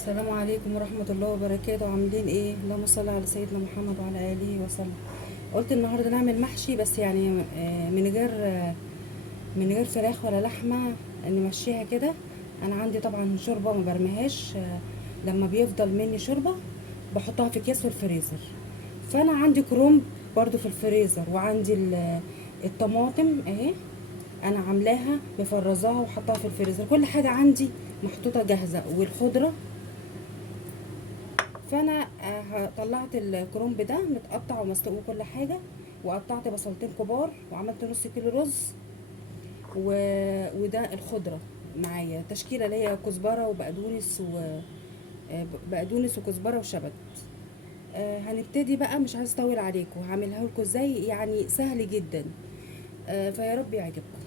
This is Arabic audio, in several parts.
السلام عليكم ورحمة الله وبركاته. عاملين ايه؟ اللهم صل على سيدنا محمد وعلى آله وسلم. قلت النهاردة نعمل محشي، بس يعني من غير فراخ ولا لحمة، نمشيها كده. انا عندي طبعا شوربة ما برميهاش، لما بيفضل مني شوربة بحطها في اكياس في الفريزر. فانا عندي كرومب برضو في الفريزر، وعندي الطماطم اهي، انا عاملاها مفرزاها وحطها في الفريزر. كل حاجة عندي محطوطة جاهزة، والخضرة. فانا طلعت الكرنب ده متقطع ومسلوق وكل حاجه، وقطعت بصلتين كبار، وعملت نص كيلو رز و... وده الخضره معايا تشكيله، اللي هي كزبره وبقدونس بقدونس وكزبره وشبت. هنبتدي بقى، مش عايز اطول عليكم، هعملها لكم ازاي، يعني سهل جدا. فيا رب يعجبكم.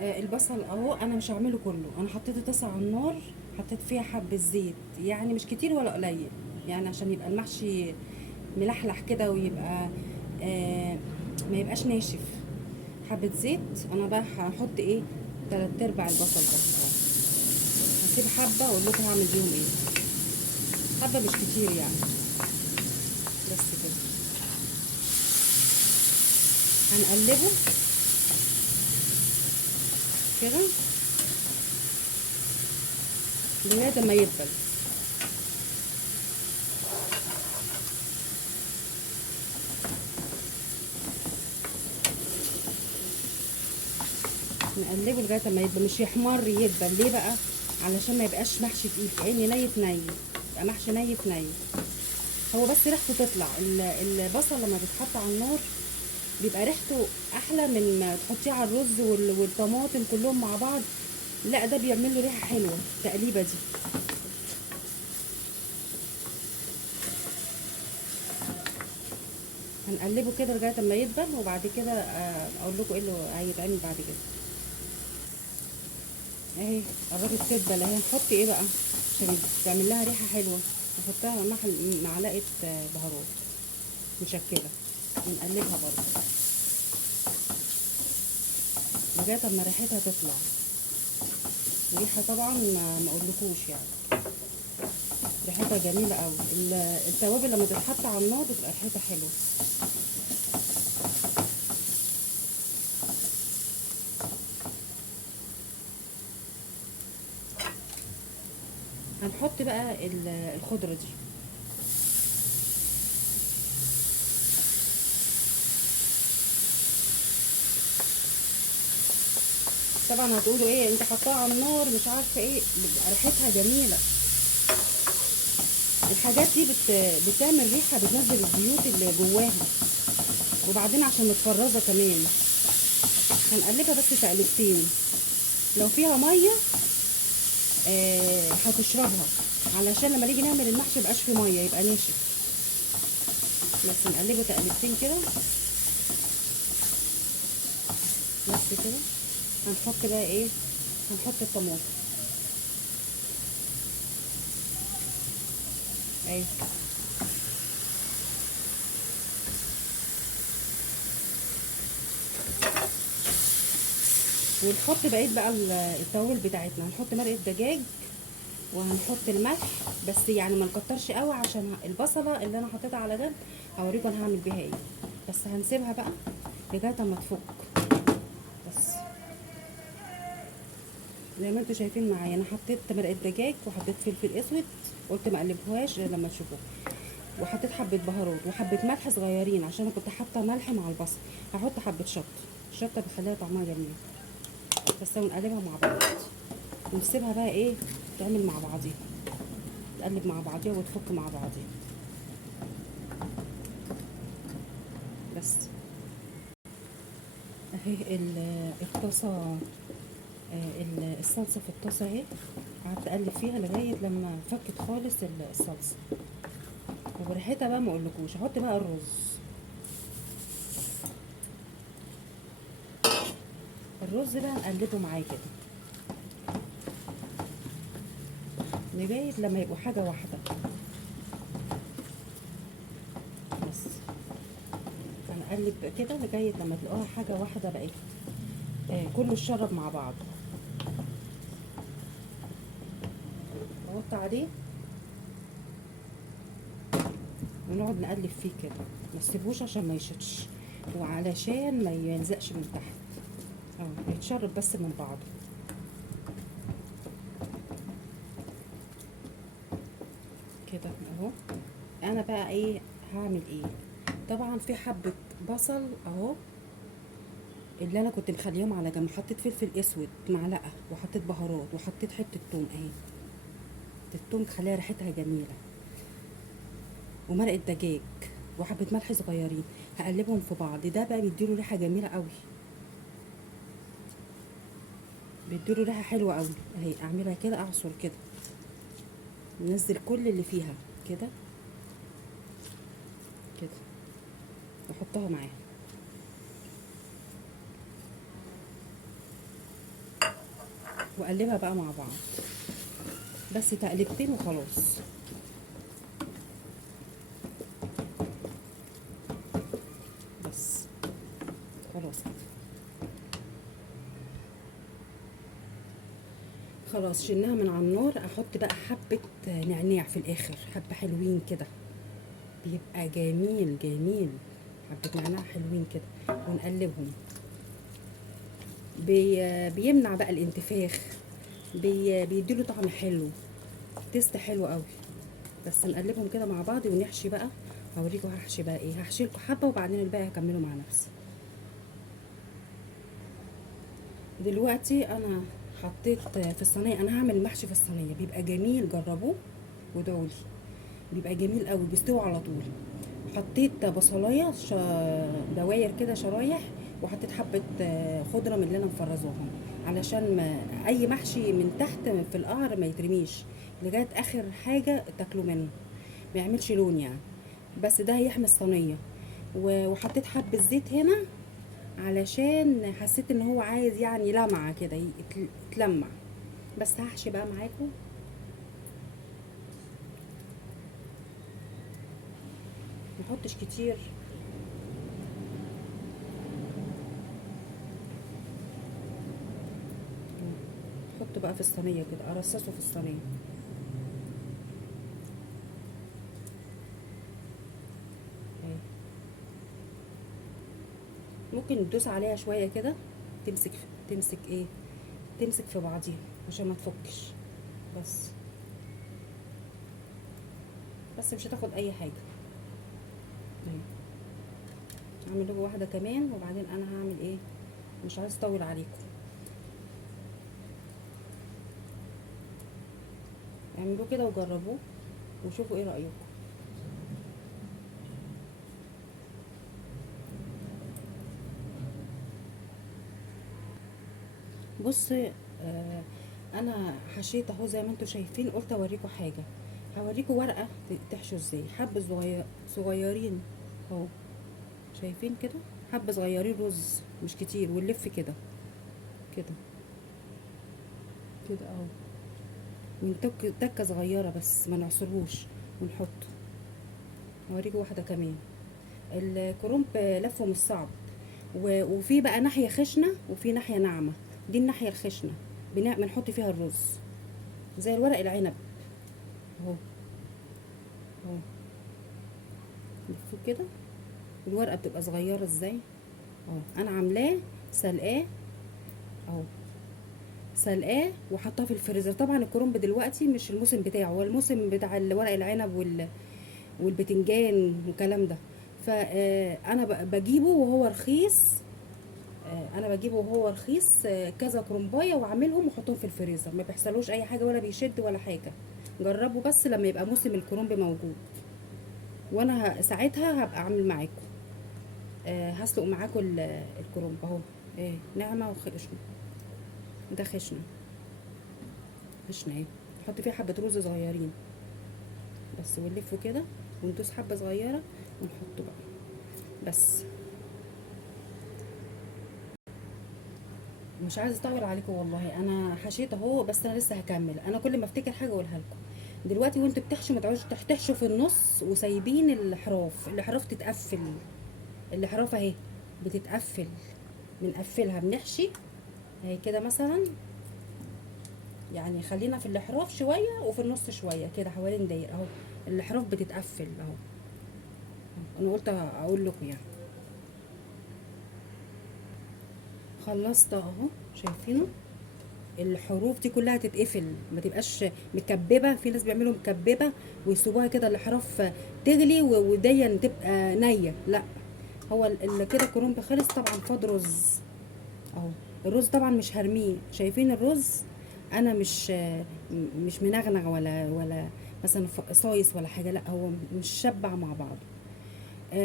البصل اهو، انا مش هعمله كله، انا حطيته طاسه على النار، حطيت فيها حبه زيت، يعني مش كتير ولا قليل، يعني عشان يبقى المحشي ملحلح كده، ويبقى آه ما يبقاش ناشف. حبه زيت. انا بقى هحط ايه، 3/4 البصل ده اهو. هسيب حبه واقول لكم هعمل بيهم ايه. حبه مش كتير يعني، بس كده. هنقلبه كده لغايه ما يدبل. نقلبه لغايه ما يبقى مش يحمر، يدبل. ليه بقى؟ علشان ما يبقاش محشي تقيل، كأني نيف ني، يبقى محشي نيف ني. هو بس ريحته تطلع، البصل لما بيتحط على النار بيبقى ريحته احلى من ما تحطيه على الرز والطماطم كلهم مع بعض. لا، ده بيعمل له ريحه حلوه التقليبه دي. هنقلبه كده لغايه ما يدبل، وبعد كده اقول لكم ايه اللي هيتعمل بعد كده. اهي قربت تدبل اهي. نحط ايه بقى عشان تعمل لها ريحه حلوه؟ نحطها معلقه بهارات مشكله، ونقلبها برضه لغايه اما ريحتها تطلع. ريحه طبعا ما اقولكوش يعني، ريحتها جميله قوي. التوابل لما تتحط على النار بتبقى ريحتها حلوه. هنحط بقى الخضره دي. طبعا هتقولوا ايه انت حطاها على النار مش عارفه ايه، بتبقى ريحتها جميله. الحاجات دي بتعمل ريحه، بتنزل الزيوت اللي جواها، وبعدين عشان متفرزه كمان. هنقلبها بس تقلبتين. لو فيها ميه هتشربها، علشان لما نيجي نعمل المحشي ميبقاش فيه ميه، يبقى ناشف. بس نقلبه تقلبتين كده، بس كده. هنحط بقى ايه، هنحط الطماطم اهي. ونحط بقيه بقى التوابل بتاعتنا. هنحط مرقه دجاج، وهنحط الملح، بس يعني ما نكترش قوي، عشان البصله اللي انا حطيتها على جنب هوريكم انا هعمل بيها ايه. بس هنسيبها بقى لغايه اما تفك. بس زي ما انتم شايفين معايا، انا حطيت مرقه دجاج وحطيت فلفل اسود، قلت ما اقلبهاش غير لما تشوفوها. وحطيت حبه بهارات وحبه ملح صغيرين، عشان انا كنت حاطه ملح مع البصل. هحط حبه شطه، الشطه بتخليها طعمها جميل. بس ونقلبها مع بعض، ونسيبها بقى ايه، تعمل مع بعضيها، تقلب مع بعضيها وتفك مع بعضيها. بس اهي الطاسه، الصلصه في الطاسه اهي. قعدت اقلب فيها لغايه لما فكت خالص الصلصه، وريحتها بقى ما اقولكوش. احط بقى الرز بقى نقلبه معاه كده لغايه لما يبقوا حاجه واحده. بس هنقلب كده لغايه لما تلاقوها حاجه واحده بقت، كله اتشرب مع بعض. نحط عليه ونقعد نقلب فيه كده، ما تسيبوش عشان ما يشطش وعلشان ما يلزقش من تحت. يتشرب بس من بعضه كده اهو. انا بقى ايه هعمل ايه؟ طبعا في حبه بصل اهو اللي انا كنت مخليهم على جنب، حطيت فلفل اسود معلقه، وحطيت بهارات، وحطيت حته توم اهي. التوم تخليها ريحتها جميله، ومرقه دجاج، وحبه ملح صغيرين. هقلبهم في بعض، ده بقى بيديله ريحه جميله قوي، بيديله ريحه حلوه قوي اهي. اعملها كده، اعصر كده، ننزل كل اللي فيها كده كده، واحطها معاها، واقلبها بقى مع بعض، بس تقلبتين وخلاص. بس خلاص كده، خلاص شلناها من على النار. احط بقى حبه نعناع في الاخر، حبه حلوين كده، بيبقى جميل جميل. حبه نعناع حلوين كده، ونقلبهم. بيمنع بقى الانتفاخ، بيديله طعم حلو، تيست حلو قوي. بس نقلبهم كده مع بعض ونحشي بقى. هوريكم هحشي بقى ايه، هحشي لكم حبه وبعدين الباقي هكمله مع نفسي. دلوقتي انا حطيت في الصينيه، انا هعمل المحشي في الصينيه، بيبقى جميل، جربوه وادعوا لي، بيبقى جميل قوي، بيستوي على طول. حطيت بصلايه دواير كده شرايح، وحطيت حبه خضره من اللي انا مفرزاهم، علشان ما اي محشي من تحت في القعر ما يترميش لغايه اخر حاجه تاكلوا منه، ما يعملش لون يعني. بس ده هيحمي الصينيه. وحطيت حبه زيت هنا، علشان حسيت ان هو عايز يعني لمعه كده، يتلمع. بس هحشي بقى معاكم. محطش كتير، حطه بقى في الصينيه كده، ارصصه في الصينيه اهي. ممكن ندوس عليها شويه كده، تمسك تمسك ايه، تمسك في بعضيها عشان ما تفكش. بس بس مش هتاخد اي حاجه اهي. هعمل لكم واحده كمان وبعدين انا هعمل ايه، مش عايز اطول عليكم. اعملوه كده وجربوه وشوفوا ايه رايكم. بص انا حشيت اهو زي ما انتم شايفين. قلت اوريكم حاجه، هوريكم ورقه تحشوا ازاي. حبه صغيرين اهو، شايفين كده، حبه صغيرين رز، مش كتير، ونلف كده كده كده اهو، ونتك تكه صغيره بس ما نعصرهوش، ونحطه. هوريكم واحده كمان. الكرنب لفه مش صعب، وفي بقى ناحيه خشنه وفي ناحيه ناعمه. دي الناحيه الخشنه بنحط فيها الرز، زي الورق العنب اهو اهو. لفوه كده، الورقه بتبقى صغيره ازاي اهو. انا عاملاه سلقاه اهو، سلقاه وحطاه في الفريزر. طبعا الكرنب دلوقتي مش الموسم بتاعه، هو الموسم بتاع ورق العنب والبتنجان والكلام ده. فانا بجيبه وهو رخيص. انا بجيبه وهو رخيص كذا كرنبايه، واعملهم واحطهم في الفريزر، ما بيحصلوش اي حاجه ولا بيشد ولا حاجه. جربوا بس لما يبقى موسم الكرنب موجود، وانا ساعتها هبقى اعمل معاكم. هسلق معاكم الكرنب اهو. ناعمه وخشنه، ده خشنه، خشنه اهي. نحط فيها حبه رز صغيرين بس، ونلفه كده، وندوس حبه صغيره ونحطه بقى. بس مش عايزه اطول عليكم والله، انا حشيت اهو، بس انا لسه هكمل. انا كل ما افتكر حاجه اقولها لكم. دلوقتي وانتوا بتحشوا ما تقعدوش تحشوا في النص وسايبين الاحراف تتقفل. الاحراف اهي بتتقفل، بنقفلها، بنحشي اهي كده مثلا. يعني خلينا في الاحراف شويه وفي النص شويه كده حوالين داير اهو. الاحراف بتتقفل اهو. انا قلت اقول لكم يعني. خلصت اهو، شايفينه؟ الحروف دي كلها تتقفل، ما تبقاش مكببه. في ناس بيعملوا مكببه ويسيبوها كده الاحراف تغلي وديا تبقى نيه، لا. هو كده الكرنب خلص. طبعا فاض رز اهو. الرز طبعا مش هرميه، شايفين الرز؟ انا مش منغنغ ولا مثلا صايص ولا حاجه، لا هو مش شبع مع بعض.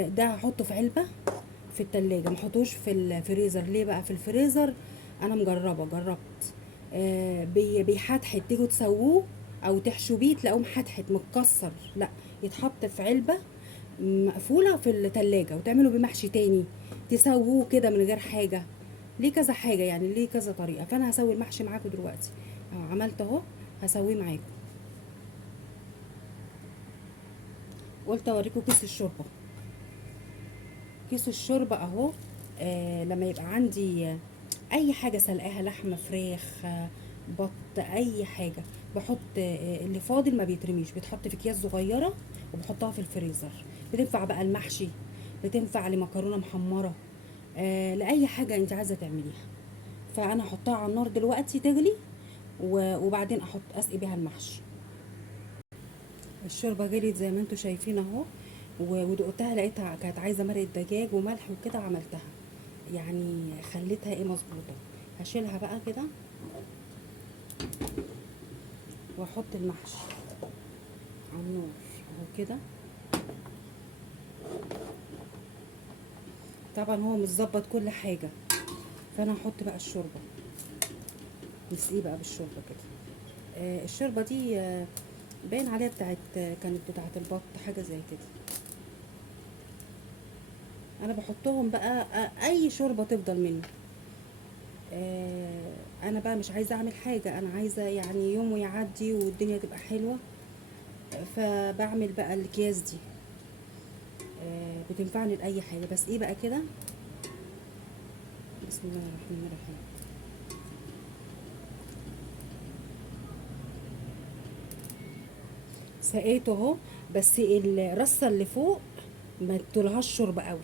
ده هحطه في علبه في التلاجة، ما احطوش في الفريزر. ليه بقى؟ في الفريزر انا جربت بيحتحت، تيجوا تسووه او تحشوا بيه تلاقوه محتحت متكسر. لا، يتحط في علبة مقفولة في التلاجة وتعملوا بيه محشي تاني، تسووه كده من غير حاجة. ليه كذا حاجة يعني، ليه كذا طريقة. فانا هسوي المحشي معاكم دلوقتي اهو. عملت اهو، هسويه معاكم. قلت اوريكم كيس الشوربة. كيس الشوربة اهو. لما يبقى عندي اي حاجة سلقاها، لحمة، فراخ، بط، اي حاجة، بحط اللي فاضل ما بيترميش، بيتحط في اكياس صغيرة وبحطها في الفريزر. بتنفع بقى المحشي، بتنفع لمكرونة محمرة، لأي حاجة انت عايزة تعمليها. فانا هحطها على النار دلوقتي تغلي، وبعدين احط اسقي بيها المحشي. الشوربه غليت زي ما انتم شايفين اهو. ودقتها لقيتها كانت عايزه مرقه دجاج وملح وكده، عملتها يعني خليتها ايه مظبوطه. هشيلها بقى كده واحط المحشي على النار اهو كده. طبعا هو مظبط كل حاجه. فانا هحط بقى الشوربه، نسقيه بقى بالشوربه كده. الشوربه دي باين عليها بتاعت كانت بتاعت البط، حاجه زي كده. انا بحطهم بقى اي شوربه تفضل منه. انا بقى مش عايزه اعمل حاجه، انا عايزه يعني يوم ويعدي والدنيا تبقى حلوه. فبعمل بقى الاكياس دي. بتنفعني لاي حاجه. بس ايه بقى كده. بسم الله الرحمن الرحيم. سقيته اهو. بس الرصه اللي فوق ما تطولهاش شوربه قوي،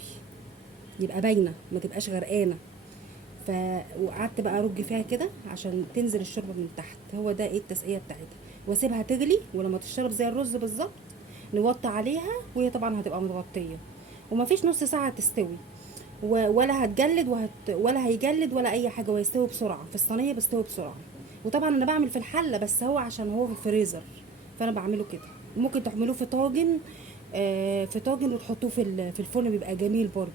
يبقى باينه ما تبقاش غرقانه. ف وقعدت بقى ارج فيها كده عشان تنزل الشوربه من تحت. هو ده ايه التسقيه بتاعتها. واسيبها تغلي، ولما تشرب زي الرز بالظبط نوطي عليها، وهي طبعا هتبقى متغطيه. ومفيش نص ساعه تستوي، ولا هتجلد ولا هيجلد ولا اي حاجه. ويستوي بسرعه في الصينيه، بيستوي بسرعه. وطبعا انا بعمل في الحله، بس هو عشان هو في الفريزر فانا بعمله كده. ممكن تحملوه في طاجن، في طاجن وتحطوه في الفرن، بيبقى جميل برضه.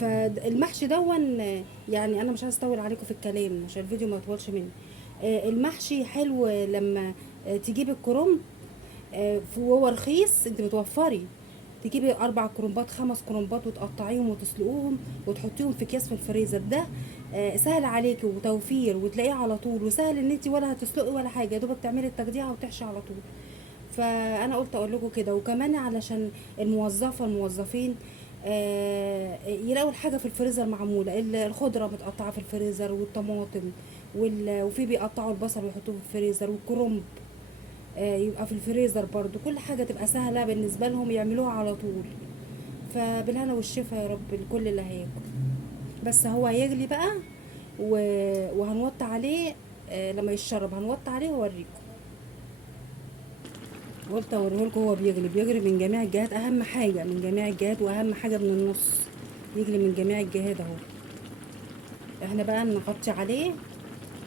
فالمحشي دون يعني انا مش عايزه اطول عليكم في الكلام عشان الفيديو ما يطولش مني. المحشي حلو لما تجيب الكرنب وهو رخيص. انت بتوفري، تجيبي 4 كرنبات 5 كرنبات وتقطعيهم وتسلقوهم وتحطيهم في اكياس في الفريزر. ده سهل عليكي وتوفير، وتلاقيه على طول. وسهل ان انت ولا هتسلقي ولا حاجه، يا دوبك تعملي التجديعه وتحشي على طول. فانا قلت اقول لكم كده. وكمان علشان الموظفين يلاقوا الحاجه في الفريزر معموله. الخضره متقطعه في الفريزر، والطماطم، وفي بيقطعوا البصل ويحطوه في الفريزر، والكرنب يبقى في الفريزر برضو. كل حاجه تبقى سهله بالنسبه لهم، يعملوها على طول. فبالهنا والشفا يا رب لكل اللي هياكل. بس هو هيغلي بقى وهنوطي عليه. لما يتشرب هنوطي عليه واوريكم. قلت اوريهولكوا هو بيجري من جميع الجهات. اهم حاجه من جميع الجهات، واهم حاجه من النص، يجري من جميع الجهات اهو. احنا بقى نغطي عليه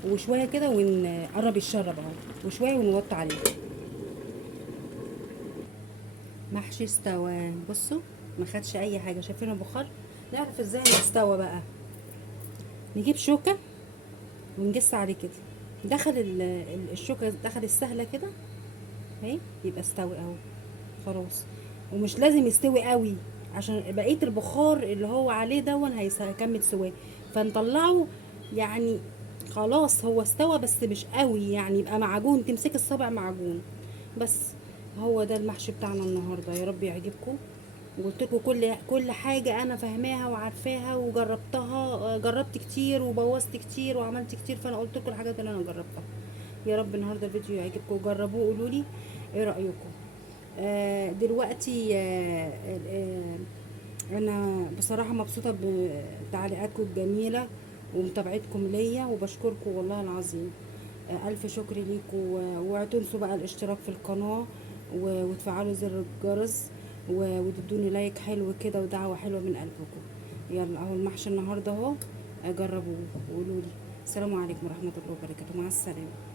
وشويه كده ونقرب يتشرب اهو، وشويه ونوطي عليه. محشي استوى، بصوا ما خدش اي حاجه. شايفين البخار؟ نعرف ازاي انه استوى بقى. نجيب شوكه ونجس عليه كده. دخل الشوكه دخل السهله كده اهي، يبقى استوي اهو خلاص. ومش لازم يستوي قوي عشان بقيه البخار اللي هو عليه دون هيكمل سواه. فنطلعه يعني. خلاص هو استوى بس مش قوي يعني، يبقى معجون، تمسك الصابع معجون بس. هو ده المحشي بتاعنا النهارده. يا رب يعجبكم. وقلت لكم كل حاجه انا فاهماها وعارفاها وجربتها، جربت كتير وبوظت كتير وعملت كتير، فانا قلت لكم الحاجات اللي انا جربتها. يا رب النهارده الفيديو يعجبكم وجربوه وقولوا لي ايه رايكم. دلوقتي انا بصراحه مبسوطه بتعليقاتكم الجميله ومتابعتكم ليا، وبشكركم والله العظيم. الف شكر ليكم، واوعوا تنسوا بقى الاشتراك في القناه وتفعلوا زر الجرس وتدوني لايك حلو كده ودعوه حلوه من قلبكم. يلا اهو المحشي النهارده اهو، جربوه وقولوا لي. السلام عليكم ورحمه الله وبركاته، مع السلامه.